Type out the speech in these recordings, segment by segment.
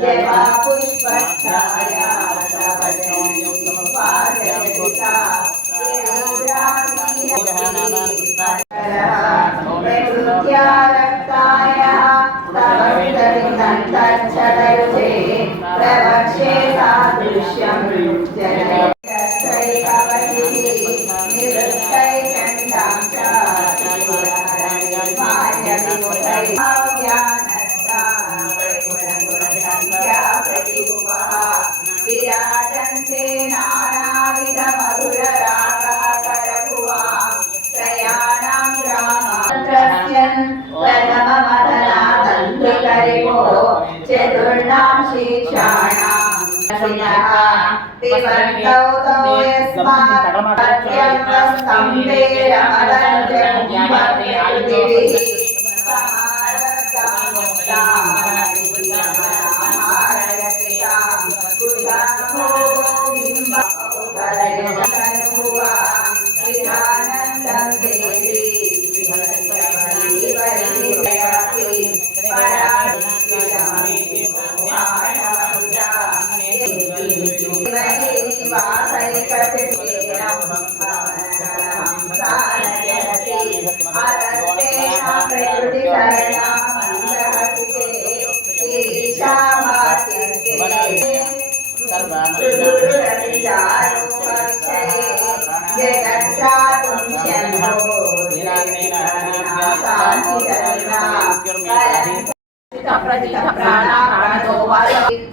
जपा पुष्पच्छाया प्रवक्षे सादृश्यं विराजन्ते नानाविध मधुर रागाकरभुवा त्रयाणां ग्रामात्रस्यन् प्रथममदनादन्तुकरिपो चतुर्णां शीर्षाणां पिबन्तौ तौ यस्मात् पर्यन्तस्तम्भेरमदञ्जकुम्भपृथिवीः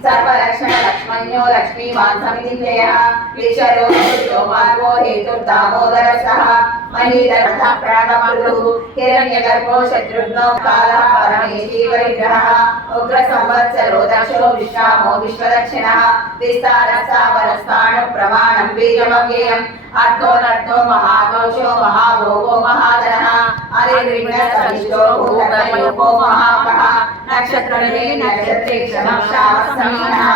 सर्वलक्षण लक्ष्मण्यो लक्ष्मीवान् समितिञ्जयः विश्वरूपो मार्गो हेतुर्दामोदरसः महीधरः प्राणमरुः हिरण्यगर्भो शत्रुघ्नो कालः परमेशीवरिग्रहः उग्रसंवत्सरो दक्षो विश्रामो विश्वदक्षिणः विस्तारस्तावरस्ताणु प्रमाणं बीजमव्ययम् अर्थो महाघोषो महाभोगो महाधनः अरिन्द्रिणसविष्टो भूतमयोगो महाकः नक्षत्रणे नक्षत्रे क्षमक्षावसमीनः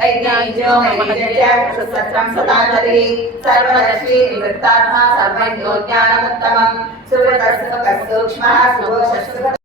वैज्ञानिको वैजयसहस्रं सदाचरिः सर्वदर्शी निवृत्तात्मा सर्वज्ञो ज्ञानमुत्तमम् सुव्रतस्तु सूक्ष्मः सुघोषस्तु